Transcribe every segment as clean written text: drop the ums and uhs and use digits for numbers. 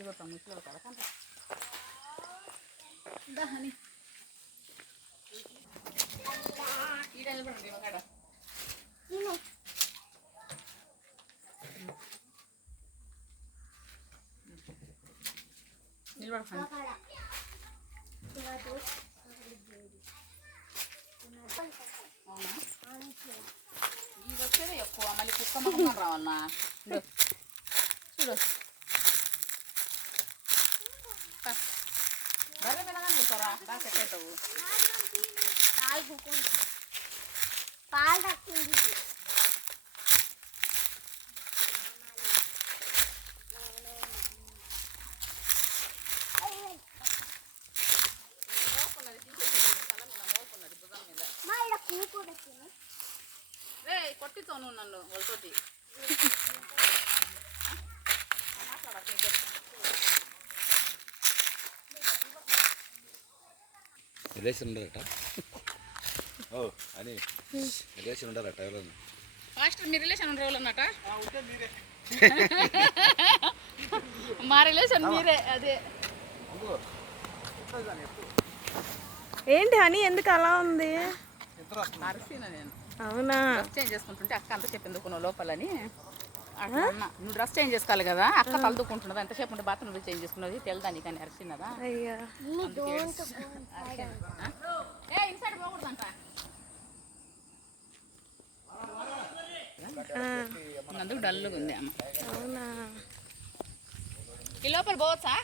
ఇదిగోతా ముసలి కడకండి దాని ఈడ నిలబడండి ఒకడ నిలబడకండి అవునా ఇది వచ్చేది ఎక్కువ మళ్ళీ కుక్క మొహం రావాలన్నా చూడు బర్రె మీద కూర్చోరా బాగా సెట్ అవుతావు పాలు తక్కువ రే కొట్టితో నువ్వు నన్ను వాళ్ళతోటి రిలేషన్ ఉండరట అని రిలేషన్ ఉండరట ఎవరన్నా ఫాస్ట్ మీ రిలేషన్ ఉండే వాళ్ళు అన్నట మా రిలేషన్ మీరే అదే ఏంటి హనీ ఎందుకు అలా ఉంది అరిసిన నేను అవునా డ్రెస్ చేంజ్ చేసుకుంటుంటే అక్క అంత చెప్పింది నువ్వు లోపలని అట్లా అన్న నువ్వు డ్రెస్ చేంజ్ చేసుకోవాలి కదా అక్క తలదుకుంటున్నది ఎంతసేపు ఉంటే బాత్రూమ్ చేంజ్ చేసుకున్నది తెలదా నీకని అరిసినదా ఇన్సైడ్ పోకూడదంట అందుకు డల్గా ఉంది అమ్మ అవునా ఈ లోపల పోవచ్చా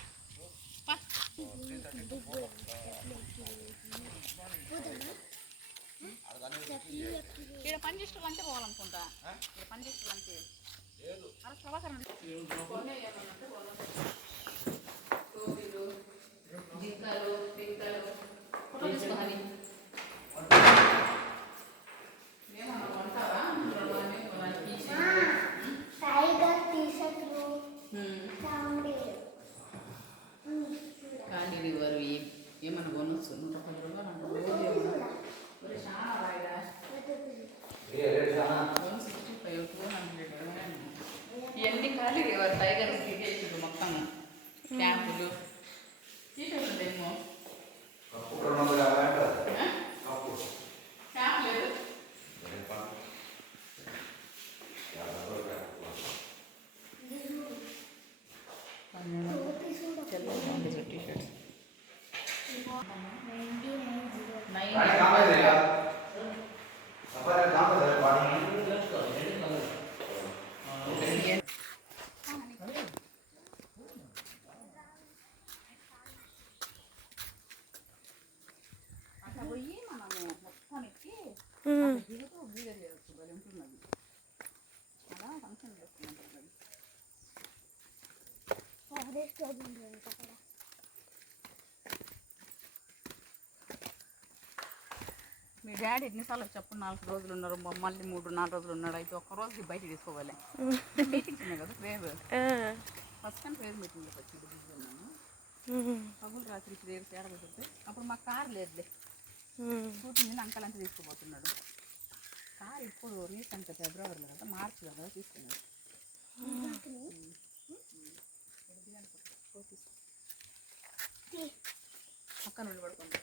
ఇక్కడ పని చేసేవాళ్ళంటే పోవాలనుకుంటా ఇక్కడ పని చేసేవాళ్ళంటే ప్రభాకర్ జింకలు పింకలు తీసుకొని ఏమన్నా కొంటావా కానీ వారు ఏమన్నా కొనొచ్చు 110 రూపాయలు ఇవన్నీ ఖాళీ వారు టైగర్ తీసేసిండు మొత్తం క్యాంపులు తీసేసిండేమో క్యాంప్ లేదు టీషర్ట్స్ 9 మీ డాడీ ఎన్నిసార్లు చెప్పు 4 రోజులు ఉన్నారు మళ్ళీ 3-4 రోజులు ఉన్నాడు అయితే ఒక్క రోజుకి బయట తీసుకోవాలి మీటింగ్స్ ఉన్నాయి కదా ప్రేయర్ ఫస్ట్ టైం ప్రేయర్ మీటింగ్లోకి వచ్చింది బిజీ ఉన్నాను పగులు రాత్రి ప్రేయర్ తేడా కుదిరితే అప్పుడు మాకు కారు లేదులే షూటింగ్ అంకల్ అంతా తీసుకుపోతున్నాడు కారు ఇప్పుడు రీసెంట్గా ఫిబ్రవరిలో కదా మార్చి కదా తీసుకున్నాడు అక్క నుండి పడుకుంటా